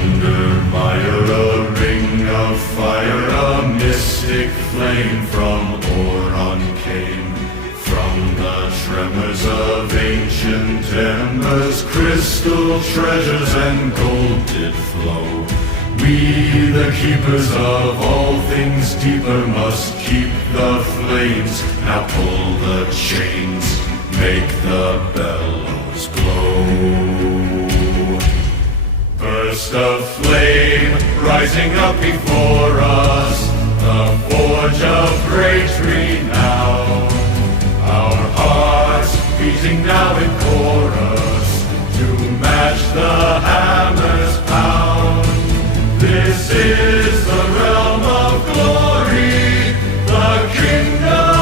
Wondermire, a ring of fire, a mystic flame from Oron came. From the tremors of ancient embers, crystal treasures and gold did flow. We, the keepers of all things deeper, must keep the flames. Now pull the chains, make the bellows glow. Burst of flame rising up before us, the forge of great renown. Our hearts beating now in chorus to match the